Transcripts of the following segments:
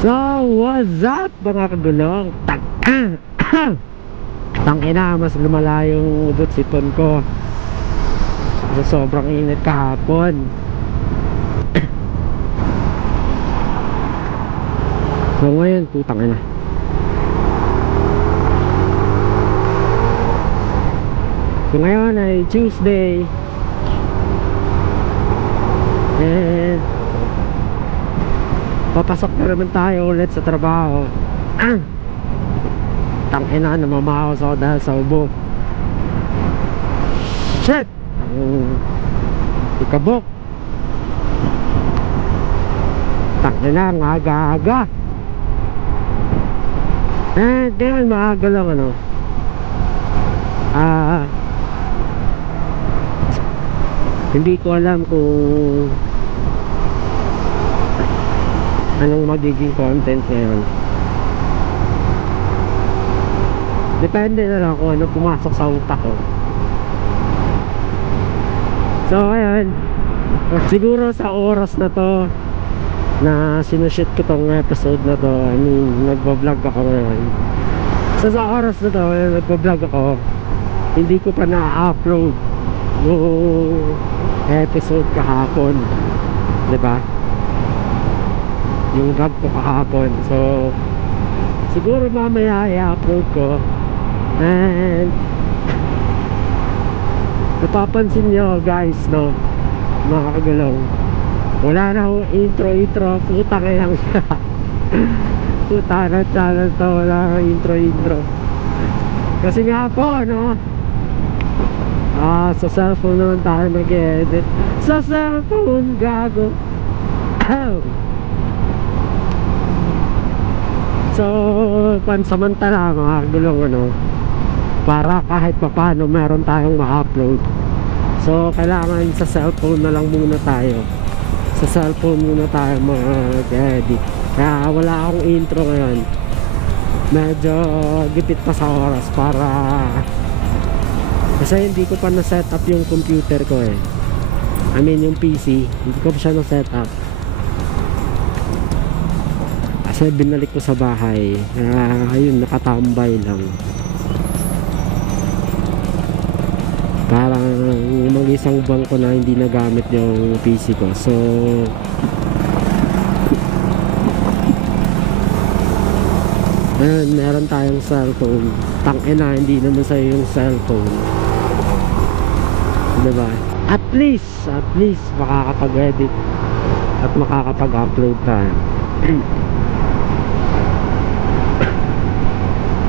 So, what's up mga kagulong? Tangina, mas lumala yung udot sipon ko. So, sobrang init kahapon. So, ngayon, putang ina. So, ngayon ay Tuesday. And papasok na naman tayo ulit sa trabaho. Tangina, namamahawas ako dahil sa ubo. Shit! Ikabok. Tangina, ang aga-aga. Di man maaga lang ano. Hindi ko alam kung anong magiging content ngayon. Depende na lang kung ano pumasok sa utak ko. So ayan, siguro sa oras na to na sinushoot ko tong episode na to, I mean nagbablog ako ngayon. So sa oras na to nagbablog ako, hindi ko pa na-upload yung episode kahapon, diba? Yung vlog ko kahapon. So siguro mamaya i-upload ko. And napapansin nyo guys, no, mga kagulong, wala na akong intro. Putang lang siya. Puta na channel to, wala akong intro. Kasi nga po, no, sa cellphone naman tayo mag-edit. Sa cellphone, gago. So, pansamantala mga kagulong, ano, para kahit papano meron tayong ma-upload. So kailangan sa cellphone na lang muna tayo. Sa cellphone muna tayo mag-edit. Kaya wala akong intro ngayon. Medyo gipit pa sa oras para, kasi hindi ko pa na-set up yung computer ko eh. I mean yung PC, hindi ko pa siya na-set up. Kasi binalik ko sa bahay. Ayun, nakatambay lang. Parang mag-isang buwan ko na hindi nagamit yung PC ko. So ayun, meron tayong cellphone. Tangina, hindi naman sa'yo yung cellphone, diba? At least makakapag-edit at makakapag-upload tayo.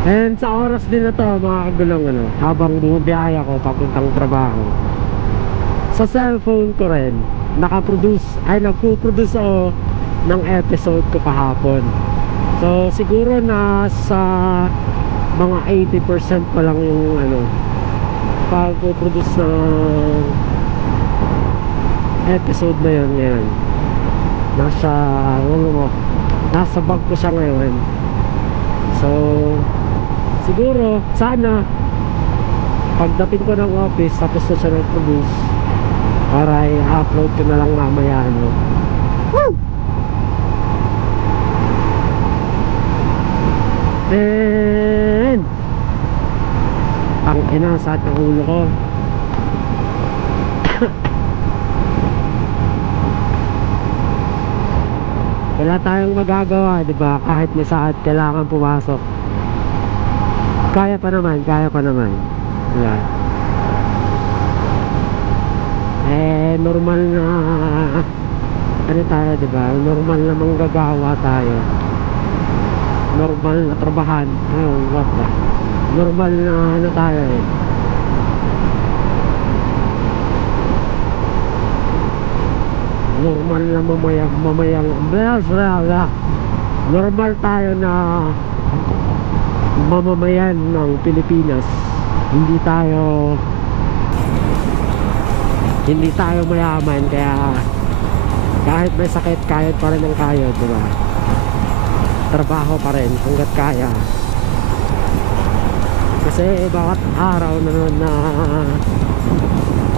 And sa oras din na to mga kagulong, ano, habang bumibiyahe ako papuntang trabaho, sa cellphone ko rin nagpo-produce ako ng episode ko kahapon. So siguro nasa mga 80% pa lang yung ano, pag-produce ng episode na yun ngayon. Nasa bag ko siya ngayon. So siguro, sana pagdating ko ng office tapos na siya nag-produce, para i-upload ko na lang mamaya, ano. Woo! And ang inasat ng ulo ko. Wala tayong magagawa, diba? Kahit may saat kailangan pumasok, kaya pa naman. Diba? Normal na ano tayo, diba? Normal na manggagawa tayo. Normal na trabahan. Normal na ano tayo eh. Normal na mamayang normal tayo na mamamayan ng Pilipinas. Hindi tayo mayaman, kaya kahit may sakit, kahit pa rin ang kaya, diba? Trabaho pa rin hanggat kaya. Kasi bawat araw na naman na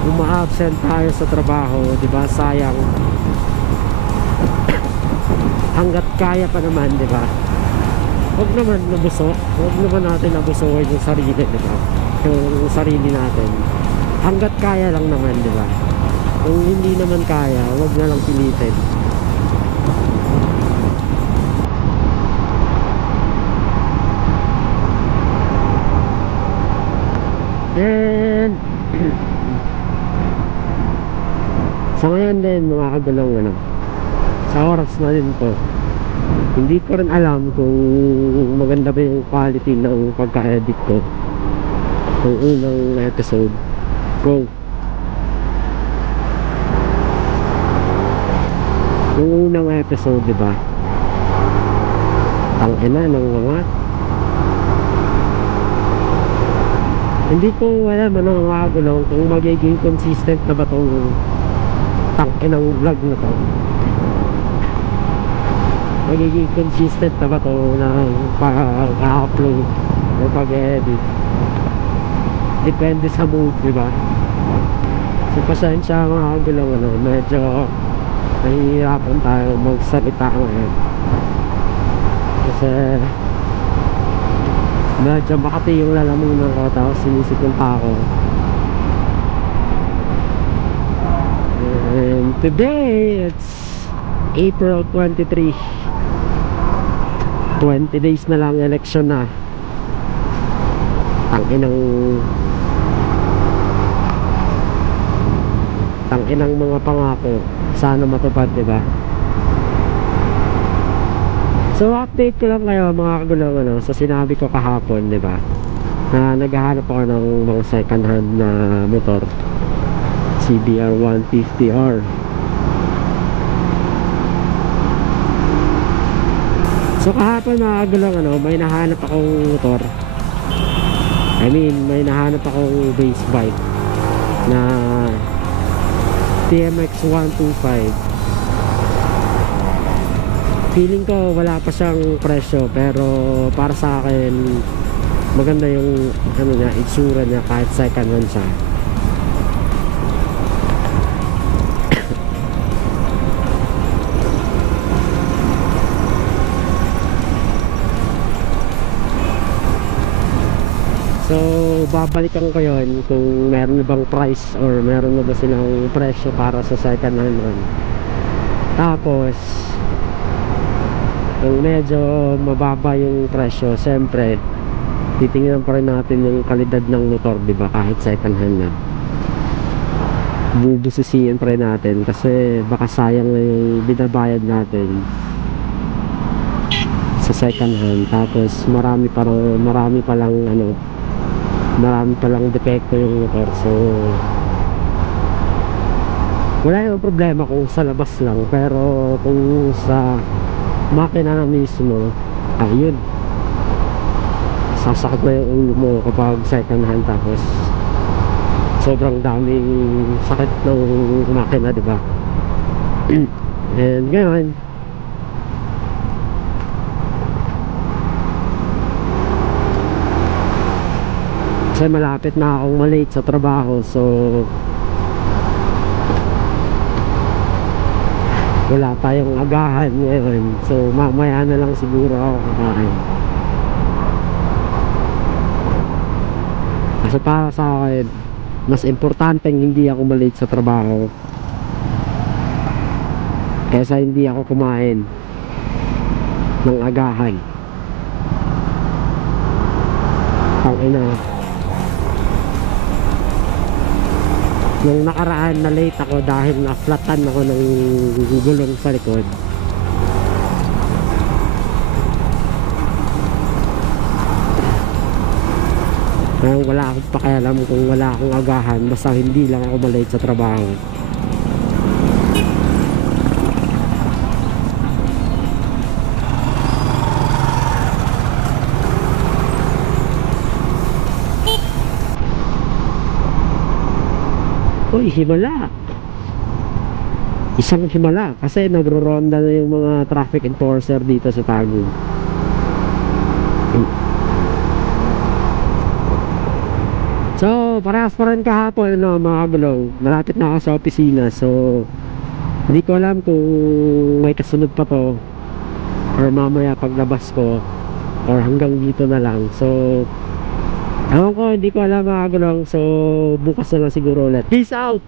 uma-absent tayo sa trabaho, diba? Sayang. hanggat kaya pa naman, di ba? Huwag naman nabuso, huwag naman natin nabusuin yung sarili, di ba? Yung sarili natin hanggat kaya lang naman, di ba? Kung hindi naman kaya, huwag na lang pilitin. And sa ngayon din mga kagulong, ano, sa oras na din po, hindi ko rin alam kung maganda ba yung quality ng pagka-edit ko ng unang episode. Go! Yung unang episode, diba? Tangina ng mga hindi ko alam ano mga kagulong kung magiging consistent na ba tong tangkinang vlog na to. Magiging consistent na ba to ng pag-upload o pag-edit. Depende sa mood, diba? So pasensya mga kagulong, ano, medyo nahihirapan tayo magsalita ngayon kasi medyo makati yung lalamunan ko, tapos sinisipon pa ako. And today it's April 23, 20 days na lang election na. Tanginang mga pangako sana matupad, diba? So update ko lang kayo mga kagulong, ano, sa sinabi ko kahapon, diba, na naghahanap ako ng mga second hand na motor, CBR 150R. So kahapon mga kagulong, ano, may nahanap akong motor, may nahanap akong base bike na TMX 125. Feeling ko wala pa siyang presyo, pero para sa akin maganda yung ano niya, itsura niya kahit second hand siya. So babalikan ko yun kung meron na bang price or meron na ba silang presyo para sa second hand one. Tapos kung medyo mababa yung presyo, siyempre titingnan pa rin natin yung kalidad ng motor, diba, kahit second hand na. Bubusisiin pa rin natin kasi baka sayang na yung binabayad natin sa second hand, tapos marami pa lang depekto yung motor. So wala yung problema kung sa labas lang, pero kung sa makina na mismo, ayun, sasakit na yung ulo mo kapag second hand, tapos sobrang daming sakit ng makina, diba? And ngayon kasi malapit na akong malate sa trabaho, so wala tayong agahan ngayon, so mamaya na lang siguro ako kakain. Kasi para sa akin mas importanteng hindi ako malate sa trabaho kaysa hindi ako kumain ng agahan. Ang ina, nung nakaraan na late ako dahil na-flatan ako ng gulong sa likod. Ngayon wala akong pakialam kung wala akong agahan, basta hindi lang ako malate sa trabaho. Uy, himala. Isang himala kasi nagro-ronda na yung mga traffic enforcer dito sa Tagum. So parehas pa rin kahapon, no, mga gulong. Malapit na ako sa opisina, so hindi ko alam kung may kasunod pa to or mamaya paglabas ko, or hanggang dito na lang. So ewan ko, hindi ko alam mga gulong. So bukas na lang siguro ulit. Peace out!